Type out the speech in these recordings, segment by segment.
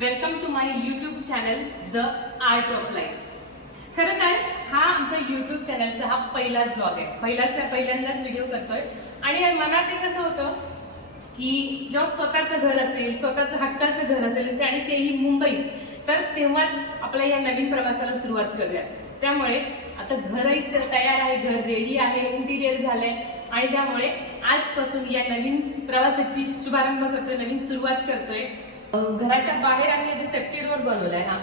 Welcome to my YouTube channel the art of life. खरं तर हा आमच्या यूट्यूब चॅनलचा हा पहिलाच ब्लॉग आहे. पहिल्यांदाच व्हिडिओ करतोय आणि मनात एक कसं होतं की जेव्हा स्वतःचं घर असेल, स्वतःचं हक्काचं घर असेल आणि तेही मुंबईत, तर तेव्हाच आपल्या या नवीन प्रवासाला सुरुवात करूया. त्यामुळे आता घरही तयार आहे, घर रेडी आहे, इंटिरियर झालंय आणि त्यामुळे आजपासून या नवीन प्रवासाची शुभारंभ करतोय, नवीन सुरुवात करतोय. घराच्या बाहेर आम्ही इथे सेफ्टी डोअर बनवलाय. हा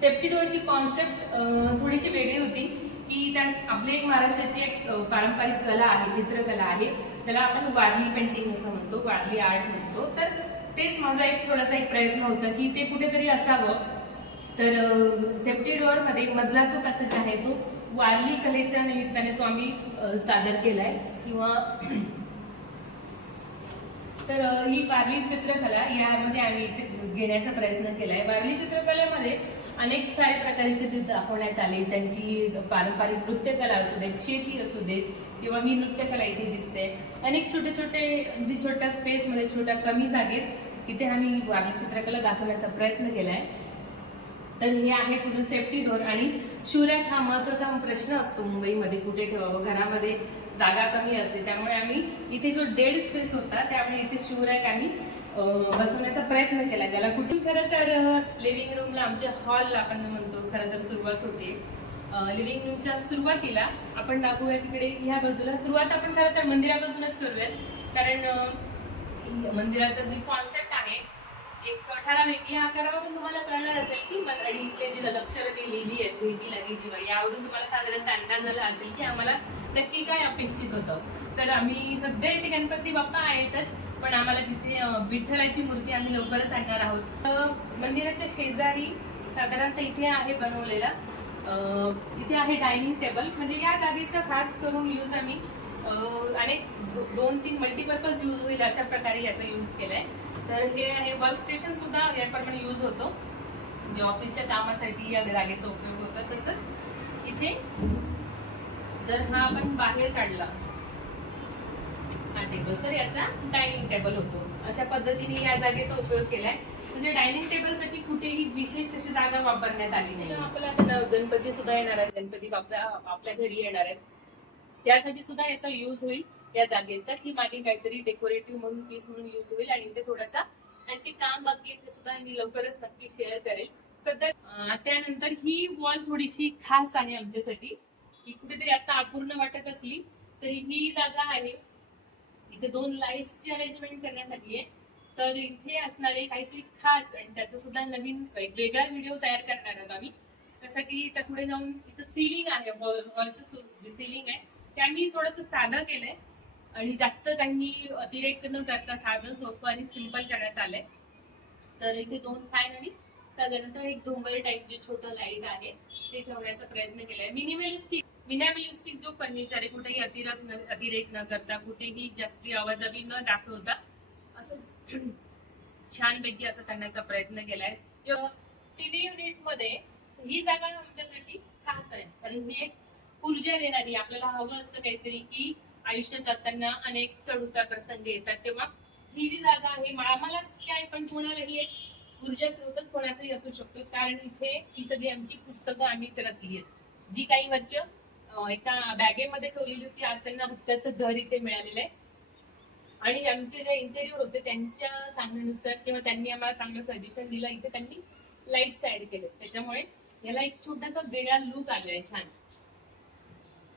सेफ्टी डोअरची कॉन्सेप्ट थोडीशी वेगळी होती की त्यात आपली एक महाराष्ट्राची एक पारंपरिक कला आहे, चित्रकला आहे, त्याला आपण वारली पेंटिंग असं म्हणतो, वारली आर्ट म्हणतो. तर तेच माझा एक थोडासा एक प्रयत्न होता की ते कुठेतरी असावं. तर सेफ्टी डोअर मध्ये मधला जो पॅसेज आहे तो वारली कलेच्या निमित्ताने तो आम्ही सादर केलाय किंवा तर ही वारली चित्रकला यामध्ये आम्ही इथे घेण्याचा प्रयत्न केलाय. वारली चित्रकलेमध्ये अनेक सारे प्रकार इथे दाखवण्यात आले. त्यांची पारंपरिक नृत्यकला असू देत, शेती असू देत किंवा ही नृत्यकला इथे दिसते. अनेक छोटे छोटे अगदी छोट्या स्पेसमध्ये, छोट्या कमी जागेत इथे आम्ही वारली चित्रकला दाखवण्याचा प्रयत्न केलाय. तर हे आहे पूर्ण सेफ्टी डोअर. आणि शूरॅक हा महत्वाचा प्रश्न असतो मुंबईमध्ये, कुठे ठेवावं, घरामध्ये जागा कमी असते, त्यामुळे आम्ही इथे जो डेड स्पेस होता त्यामुळे इथे शूरॅक आम्ही बसवण्याचा प्रयत्न केला. त्याला कुठे खरं तर लिव्हिंग रूमला, आमच्या हॉल आपण म्हणतो, खरं तर सुरुवात होते. लिव्हिंग रूमच्या सुरुवातीला आपण दाखवूया तिकडे ह्या बाजूला. सुरुवात आपण खरं तर मंदिरापासूनच करूयात, कारण मंदिराचा जी कॉन्सेप्ट आहे एक ठराविक या आकारावरून तुम्हाला कळणार असेल की इथले जे अक्षरं जी लिहिली आहेत, भेटी लागी जीवा, यावरून तुम्हाला साधारणतः अंदाज झाला असेल की आम्हाला नक्की काय अपेक्षित होतं. तर आम्ही सध्या इथे गणपती बाप्पा आहेतच, पण आम्हाला तिथे विठ्ठलाची मूर्ती आम्ही लवकरच आणणार आहोत. मंदिराच्या शेजारी साधारणतः इथे आहे बनवलेला, इथे आहे डायनिंग टेबल. म्हणजे या जागेचा खास करून यूज आम्ही अनेक 2-3 मल्टीपर्पज यूज होईल अशा प्रकारे याचा यूज केलाय. तर हे आहे वर्क स्टेशन सुद्धा याप्रमाणे यूज होतो, जे ऑफिसच्या कामासाठी या जागेचा उपयोग होतो. तसंच इथे जर हा आपण बाहेर काढला हा टेबल, तर याचा डायनिंग टेबल होतो. अशा पद्धतीने या जागेचा उपयोग केलाय. म्हणजे डायनिंग टेबलसाठी कुठेही विशेष अशी जागा वापरण्यात आली नाही. आपल्याला आता गणपती सुद्धा येणार आहेत, गणपती आपल्या घरी येणार आहेत, त्यासाठी सुद्धा याचा यूज होईल या जागेचा, की मागे काहीतरी डेकोरेटिव्ह म्हणून पीस म्हणून यूज होईल. आणि इथे थोडासा आणखी काम बाकी आहे, ते सुद्धा मी लवकरच नक्की शेअर करेल. सध्या त्यानंतर ही वॉल थोडीशी खास आहे आमच्यासाठी, ही कुठेतरी आता अपूर्ण वाटत असली तरी ही जागा आहे. इथे 2 लाईट्सची अरेंजमेंट करण्यात आली आहे. तर इथे असणारे काहीतरी खास आणि त्याचा सुद्धा नवीन एक वेगळा व्हिडिओ तयार करणार आहोत आम्ही. त्यासाठी त्या पुढे जाऊन इथं सिलिंग आहे, हॉलचं जे सिलिंग आहे ते आम्ही थोडंसं साधं केलंय आणि जास्त काही अतिरेक न करता साधं, सोपं आणि सिंपल करण्यात आलंय. तर इथे 2 फॅन आणि साधारणतः एक झोंबर टाईप जे छोटं लाईट आहे ते ठेवण्याचा प्रयत्न केलाय. मिनिमलिस्टिक जो फर्निचर आहे, कुठेही अतिरेक न करता, कुठेही जास्ती आवाजावी न दाखवता असं छानपैकी असं करण्याचा प्रयत्न केलाय. टीव्ही युनिट मध्ये ही जागा आमच्यासाठी खास आहे, कारण ही एक ऊर्जा देणारी, आपल्याला हवं असतं काहीतरी की आयुष्यात जाताना अनेक चढ-उतार प्रसंग येतात, तेव्हा ही जी जागा आहे आम्हाला काय, पण कोणालाही एक ऊर्जा स्रोतच कोणाचाही असू शकतो. कारण इथे ही सगळी आमची पुस्तकं आम्ही इथे रचली आहेत, जी काही वर्ष एका बॅगेमध्ये ठेवलेली होती. आज त्यांना हप्त्याचं घर इथे मिळालेलं आहे. आणि आमचे जे इंटेरियर होते त्यांच्या सांगण्यानुसार किंवा त्यांनी आम्हाला चांगलं सजेशन दिलं, इथे त्यांनी लाईट्स ऍड केले, त्याच्यामुळे याला एक छोटासा वेगळा लुक आलाय, छान.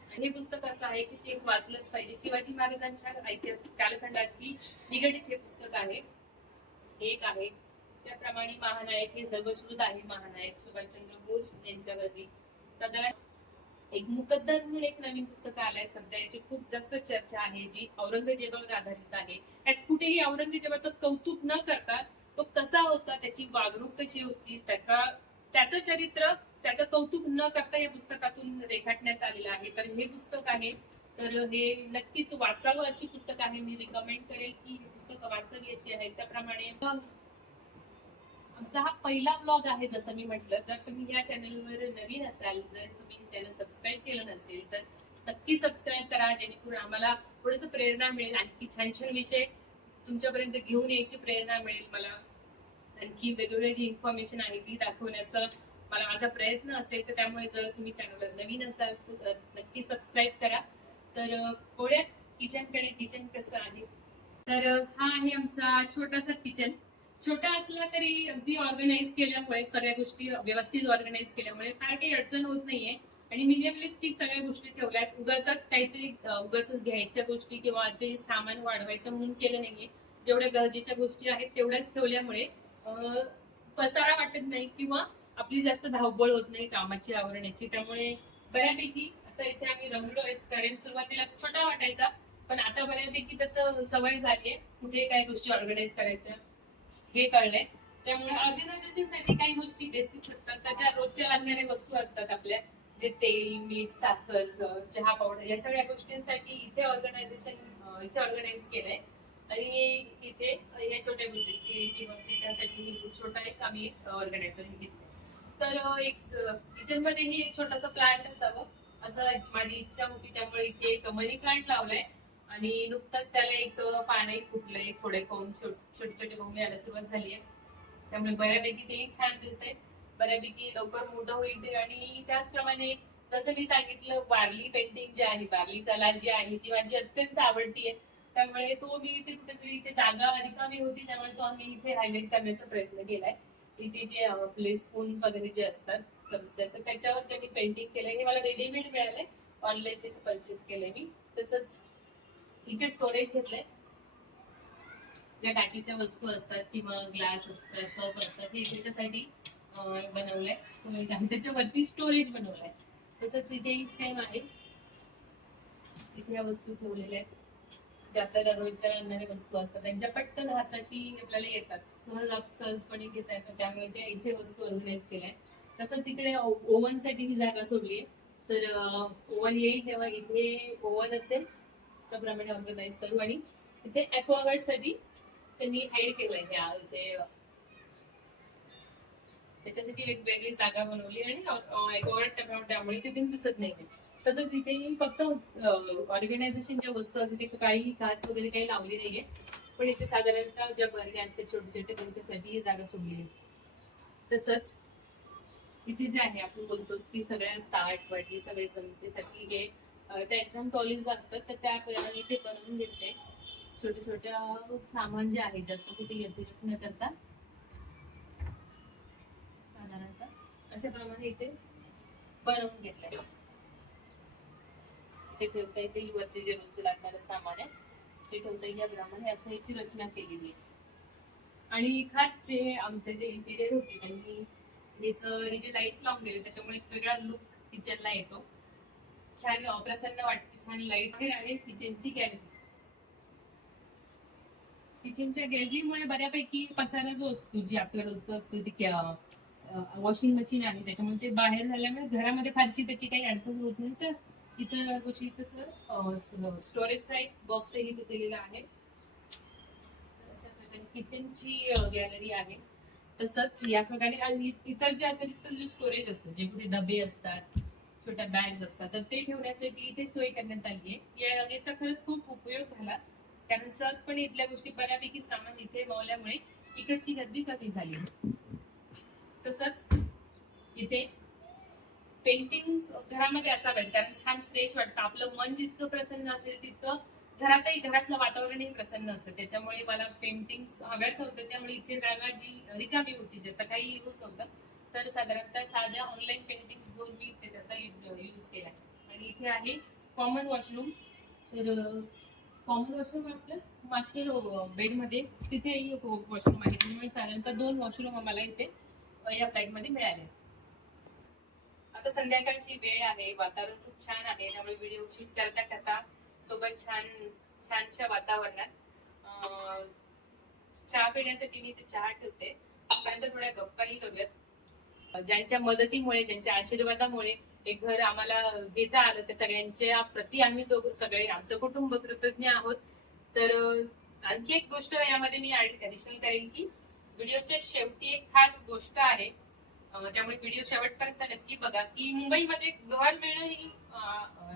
आणि हे पुस्तक असं आहे की ते वाचलंच पाहिजे. शिवाजी महाराजांच्या ऐतिहासिक कालखंडाची निगडीत हे पुस्तक आहे. एक आहे त्याप्रमाणे महानायक हे सर्वश्रुत आहे. महानायक सुभाषचंद्र बोस यांच्यावरती साधारण एक मुकद्दर म्हणून एक नवीन पुस्तक आलंय सध्या, याची खूप जास्त चर्चा आहे, जी औरंगजेबावर आधारित आहे. त्यात कुठेही औरंगजेबाचं कौतुक न करता तो कसा होता, त्याची वागणूक कशी होती, त्याचं चरित्र, त्याचं कौतुक न करता या पुस्तकातून रेखाटण्यात आलेलं आहे. तर हे पुस्तक आहे, तर हे नक्कीच वाचावं अशी पुस्तक आहे. मी रिकमेंड करेल की हे पुस्तक वाचावी अशी आहे. त्याप्रमाणे आमचा हा पहिला ब्लॉग आहे. जसं मी म्हटलं, तर तुम्ही या चॅनलवर नवीन असाल, जर तुम्ही चॅनल सबस्क्राईब केलं नसेल तर नक्की सबस्क्राईब करा, जेणेकरून आम्हाला थोडंसं प्रेरणा मिळेल, आणखी छान छान विषय तुमच्यापर्यंत घेऊन यायची प्रेरणा मिळेल मला. आणखी वेगवेगळी जी इन्फॉर्मेशन आहे ती दाखवण्याचा मला माझा प्रयत्न असेल. तर त्यामुळे जर तुम्ही चॅनलवर नवीन असाल तर नक्की सबस्क्राईब करा. तर पुढ्यात किचन कसं आहे. तर हा आहे आमचा छोटासा किचन. छोटा असला तरी अगदी ऑर्गनाईज केल्यामुळे, सगळ्या गोष्टी व्यवस्थित ऑर्गनाईज केल्यामुळे फार काही अडचण होत नाहीये. आणि मिनिमलिस्टिक सगळ्या गोष्टी ठेवल्यात. उगाच काहीतरी उगाच घ्यायच्या गोष्टी किंवा ते सामान वाढवायचं म्हणून केलं नाहीये. जेवढ्या गरजेच्या गोष्टी आहेत तेवढ्याच ठेवल्यामुळे पसारा वाटत नाही किंवा आपली जास्त धावपळ होत नाही कामाची आवरण्याची. त्यामुळे बऱ्यापैकी आता इथे आम्ही रमलोय. कारण सुरुवातीला छोटा वाटायचा, पण आता बऱ्यापैकी त्याचं सवय झालीये कुठे काय गोष्टी ऑर्गनाईज करायच्या हे कळलंय. त्यामुळे ऑर्गनायझेशनसाठी काही गोष्टी बेसिक असतात, त्याच्या रोजच्या लागणाऱ्या वस्तू असतात आपल्या, जे तेल, मीठ, साखर, चहा पावडर या सगळ्या गोष्टींसाठी इथे ऑर्गनाईज केलंय. आणि इथे या छोट्या गोष्टी त्यासाठी छोटा एक आम्ही एक ऑर्गनायझर घेतलंय. तर एक किचन मध्येही एक छोटासा प्लांट असावं असं माझी इच्छा होती. त्यामुळे इथे एक मनी प्लांट लावलाय आणि नुकताच त्याला एक पानही फुटलंय. थोडे छोटे छोटे कोंबे यायला सुरुवात झाली आहे. त्यामुळे बऱ्यापैकी तेही छान दिसतंय. बऱ्यापैकी लवकर मोठं होईल ते. आणि त्याचप्रमाणे जसं मी सांगितलं, वारली पेंटिंग जी आहे, वारली कला जी आहे ती माझी अत्यंत आवडती आहे. त्यामुळे तो मी इथे कुठेतरी इथे जागा रिकामी होती, त्यामुळे तो आम्ही इथे हायलाइट करण्याचा प्रयत्न केलाय. इथे जे आपले स्पून वगैरे जे असतात चमचे, त्याच्यावर त्यांनी पेंटिंग केलंय. हे मला रेडीमेड मिळालंय, ऑनलाईन त्याचं परचेस केलंय मी. तसंच इथे स्टोरेज घेतलंय. ज्या काचेच्या वस्तू असतात किंवा ग्लास असतात, कप असतात, हे त्याच्यासाठी बनवलंय. आणि त्याच्यावरती स्टोरेज बनवलंय. तसंच इथेही सेम आहे. इथे या वस्तू ठेवलेल्या आहेत ज्या आपल्याला रोजच्या लागणाऱ्या वस्तू असतात, त्यांच्या पटकन हाताशी आपल्याला येतात, सहजपणे घेता येतात. त्यामुळे त्या इथे वस्तू ऑर्गनाईज केल्या. तसंच इकडे ओव्हन साठी ही जागा सोडली. तर ओव्हन येईल तेव्हा इथे ओव्हन असेल त्याप्रमाणे ऑर्गनाईज करू. आणि इथे ऍक्वागार्ड साठी त्यांनी हाईड केलंय. ह्या इथे त्याच्यासाठी एक वेगळी जागा बनवली आणि ऍक्वागार्ड त्यामुळे तिथून दिसत नाही. तसंच इथे फक्त ऑर्गनायझेशनच्या वस्तू असते, तिथे काही काच वगैरे काही लावली नाहीये. पण इथे साधारणतः ज्या बरण्या असतात छोटे छोटे त्यांच्यासाठी ही जागा सोडली आहे. तसंच इथे जे आहे आपण बोलतो की सगळ्या ताट वाटी सगळे चमचेसाठी हे टेंट्रम टॉलीज असतात, तर त्या इथे बनवून घेतले. छोट्या छोट्या सामान जे आहे जास्त कुठे येते न करता साधारणतः अशा प्रमाणे इथे बनवून घेतलंय. ते ठेवता येते. वरचे जे रोजचे लागणारे सामान आहे ते ठेवता येईल याप्रमाणे असं याची रचना केलेली आहे. आणि खास जे आमचे जे इंटेरियर होते त्यांनी हे जे लाईट्स लावून गेले त्याच्यामुळे एक वेगळा लुक किचनला येतो. छान प्रसन्न वाटते. छान लाईट आहे. किचनची गॅलरी, किचनच्या गॅलरीमुळे बऱ्यापैकी पसारा जो असतो जी आपल्या रोजचा असतो ती वॉशिंग मशीन आहे, त्याच्यामुळे ते बाहेर झाल्यामुळे घरामध्ये फारशी त्याची काही अडचण होत नाही. तर इतर गोष्टी कसं स्टोरेजचा एक बॉक्सही तिथे दिलेला आहे. अशा प्रकारे किचनची गॅलरी आहे. तसंच या प्रकारे इतर जे अतिरिक्त जे स्टोरेज असतं, जे कुठे डबे असतात, छोट्या बॅग्स असतात, तर ते ठेवण्यासाठी इथे सोय करण्यात आली आहे. याचा खरंच खूप उपयोग झाला, कारण सहजपणे इथल्या गोष्टी बऱ्यापैकी सामान इथे मावल्यामुळे इकडची गर्दी कमी झाली. तसंच इथे पेंटिंग्स घरामध्ये असावेत, कारण छान फ्रेश वाटतं. आपलं मन जितकं प्रसन्न असेल तितकं घरातलं वातावरणही प्रसन्न असतं. त्याच्यामुळे मला पेंटिंग्स हव्याच होतं. त्यामुळे इथे जागा जी रिकामी होती ज्याचा काही यूज होतं, तर साधारणतः साध्या ऑनलाईन पेंटिंग्स घेऊन मी इथे त्याचा यूज केला. आणि इथे आहे कॉमन वॉशरूम. तर कॉमन वॉशरूम प्लस मास्टर बेडमध्ये तिथेही वॉशरूम आहे. त्यामुळे साधारणतः 2 वॉशरूम आम्हाला इथे या फ्लॅटमध्ये मिळाले. आता संध्याकाळची वेळ आहे, वातावरण खूप छान आहे. त्यामुळे व्हिडिओ शूट करता करता सोबत छानशा वातावरणात चहा पिण्यासाठी मी इथे चहा ठेवते. त्यानंतर थोड्या गप्पाही करूयात. ज्यांच्या मदतीमुळे, ज्यांच्या आशीर्वादामुळे हे घर आम्हाला घेता आलं, त्या सगळ्यांच्या प्रति आम्ही सगळे आमचं कुटुंब कृतज्ञ आहोत. तर आणखी एक गोष्ट यामध्ये मी ऍडिशनल करेल की व्हिडिओच्या शेवटी एक खास गोष्ट आहे. त्यामुळे व्हिडिओ शेवटपर्यंत नक्की बघा. की मुंबईमध्ये घर मिळणं ही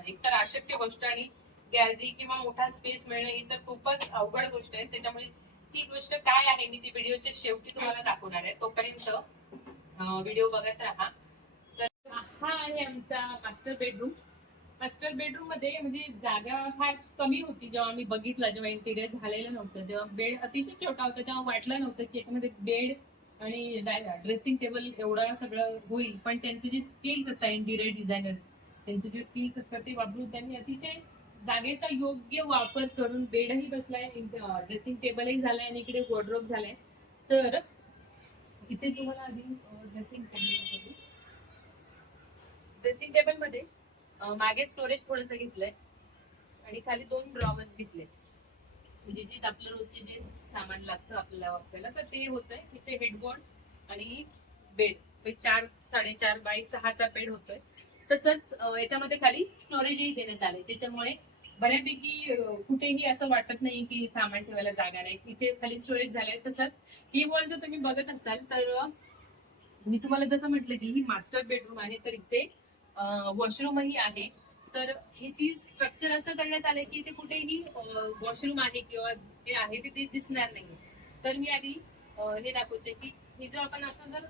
एकतर अशक्य गोष्ट, आणि गॅलरी किंवा मोठा स्पेस मिळणं ही तर खूपच अवघड गोष्ट आहे. त्याच्यामुळे ती गोष्ट काय आहे मी ती व्हिडिओच्या शेवटी तुम्हाला दाखवणार आहे. तोपर्यंत व्हिडिओ बघत राहा. तर हा आहे आमचा मास्टर बेडरूम. मास्टर बेडरूम मध्ये म्हणजे जागा फार कमी होती. जेव्हा मी बघितलं, जेव्हा इंटिरियर झालेलं नव्हतं, तेव्हा बेड अतिशय छोटा होता, तेव्हा वाटलं नव्हतं की याच्यामध्ये बेड आणि ड्रेसिंग टेबल एवढं सगळं होईल. पण त्यांचे जे स्किल्स असतात इंटिरियर डिझायनर्स, त्यांचे जे स्किल्स असतात ते वापरून त्यांनी अतिशय जागेचा योग्य वापर करून बेडही बसलाय, ड्रेसिंग टेबलही झालाय आणि इकडे वॉर्डरोब झालाय. तर इथे तुम्हाला आधी ड्रेसिंग टेबल मध्ये मागे स्टोरेज थोडस घेतलंय आणि खाली 2 ड्रॉवर्स घेतले, म्हणजे जे आपलं रोजचे जे सामान लागतं आपल्याला वापरायला तर ते होतंय. इथे हेडबोर्ड आणि बेड, 4.5x6चा बेड होतोय. तसंच याच्यामध्ये खाली स्टोरेजही देण्यात आले, त्याच्यामुळे बऱ्यापैकी कुठेही असं वाटत नाही की सामान ठेवायला जागा नाही. इथे खाली स्टोरेज झालंय. तसंच ही वॉल जर तुम्ही बघत असाल तर मी तुम्हाला जसं म्हटलं की ही मास्टर बेडरूम आहे, तर इथे वॉशरूमही आहे. तर ह्याची स्ट्रक्चर असं करण्यात आलंय की इथे कुठेही वॉशरूम आहे किंवा ते आहे ते दिसणार नाही. तर मी आधी हे दाखवते की हे जर आपण असं जर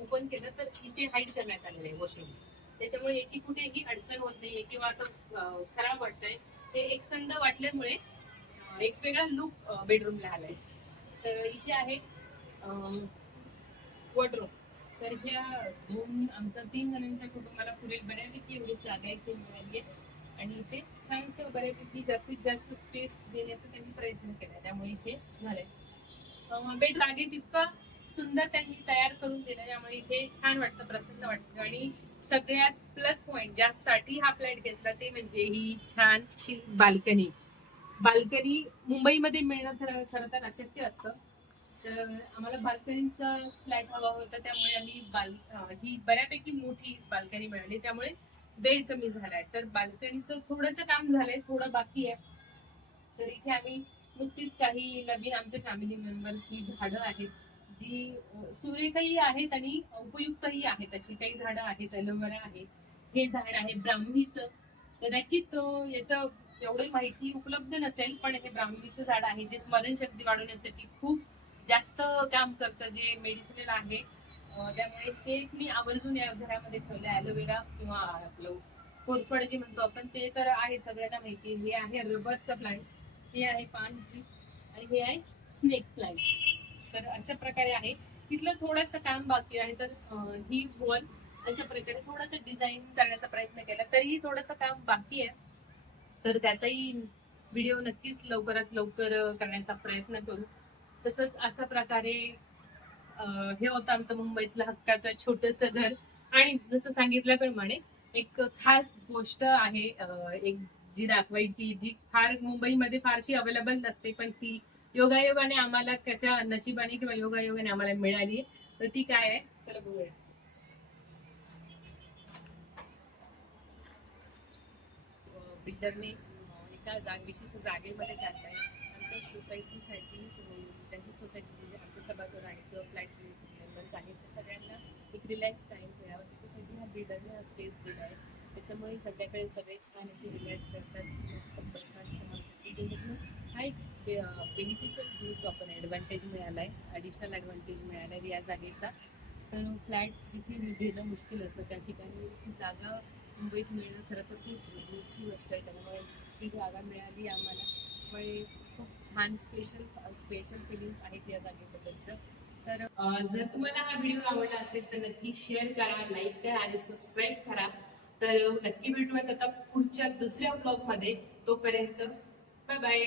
ओपन केलं तर इथे हाईड करण्यात आलेलं आहे वॉशरूम, त्याच्यामुळे याची कुठेही अडचण होत नाहीये किंवा असं खराब वाटतंय. हे एकसंध वाटल्यामुळे एक वेगळा लुक बेडरूमला आलाय. तर इथे आहे वॉर्डरोब. तर ह्या आमच्या 3 जणांच्या कुटुंबाला पुरेल बऱ्यापैकी एवढी जागा इथे मिळाली आहे. आणि इथे छानसं बऱ्यापैकी जास्तीत जास्त स्पेस देण्याचा त्यांनी प्रयत्न केला, त्यामुळे इथे झालंय. बेड जागेत इतका सुंदर त्यांनी तयार करून दिला, त्यामुळे इथे छान वाटतं, प्रसन्न वाटतं. आणि सगळ्यात प्लस पॉइंट ज्यासाठी हा फ्लॅट घेतला ते म्हणजे ही छानशी बाल्कनी. बाल्कनी मुंबईमध्ये मिळणं खरं तर अशक्य असतं. तर आम्हाला बाल्कनीचा फ्लॅट हवा होता, त्यामुळे आम्ही ही बऱ्यापैकी मोठी बाल्कनी मिळाली, त्यामुळे बेड कमी झालाय. तर बाल्कनीचं थोडंसं काम झालंय, थोडं बाकी आहे. तर इथे आम्ही नुकतीच काही नवीन आमच्या फॅमिली मेंबर्स ही झाडं आहेत जी सुरेखही आहेत आणि उपयुक्तही आहेत. अशी काही झाडं आहेत. एलोवेरा आहे, हे झाड आहे ब्राह्मीचं. कदाचित याचं एवढी माहिती उपलब्ध नसेल, पण हे ब्राह्मीचं झाड आहे जे स्मरणशक्ती वाढवण्यासाठी खूप जास्त काम करतं, जे मेडिसिनल आहे. त्यामुळे ते मी आवर्जून या घरामध्ये ठेवलं. ॲलोवेरा किंवा आपलं कोरफड जे म्हणतो आपण ते तर आहे सगळ्यांना माहिती. हे आहे रबरचा प्लांट, हे आहे पान ट्री आणि हे आहे स्नेक प्लांट. तर अशा प्रकारे आहे. तिथलं थोडंसं काम बाकी आहे. तर ही वॉल अशा प्रकारे थोडंसं डिझाईन करण्याचा प्रयत्न केला, तरीही थोडंसं काम बाकी आहे. तर त्याचाही व्हिडिओ नक्कीच लवकरात लवकर करण्याचा प्रयत्न करू. तसंच अशा प्रकारे हे होतं आमचं मुंबईतलं हक्काचं छोटस घर. आणि जसं सांगितल्याप्रमाणे एक खास गोष्ट आहे, एक जी दाखवायची, जी फार मुंबईमध्ये फारशी अवेलेबल नसते, पण ती योगायोगाने आम्हाला कशा नशिबाने किंवा योगायोगाने आम्हाला मिळाली. तर ती काय आहे चला बघूया. बिल्डरने एका विशिष्ट जागेमध्ये घातलाय आमच्या सोसायटीसाठी. त्यांची सोसायटी जे आमचे सभासद आहेत किंवा फ्लॅट मेंबर्स आहेत त्या सगळ्यांना एक रिलॅक्स टाइम मिळावा, त्याच्यासाठी हा बिल्डरने हा स्पेस दिला आहे. त्याच्यामुळे सगळ्याकडे सगळे छान इथे रिलॅक्स करतात, मस्त बसतात. हा एक बेनिफिशियल यूज आपण ॲडव्हान्टेज मिळाला आहे, ॲडिशनल ॲडव्हान्टेज मिळाला आहे या जागेचा. तर फ्लॅट जिथे घेणं मुश्किल असतं त्या ठिकाणी अशी जागा मुंबईत मिळणं खरं तर खूप दूरची गोष्ट आहे. त्यामुळे ही जागा मिळाली आम्हाला, त्यामुळे खूप छान स्पेशल फिलिंग्स आहेत या जागेबद्दलचं. तर जर तुम्हाला हा व्हिडिओ आवडला असेल तर नक्की शेअर करा, लाईक करा आणि सबस्क्राईब करा. तर नक्की भेटूयात आता पुढच्या दुसऱ्या ब्लॉगमध्ये. तोपर्यंत बाय बाय.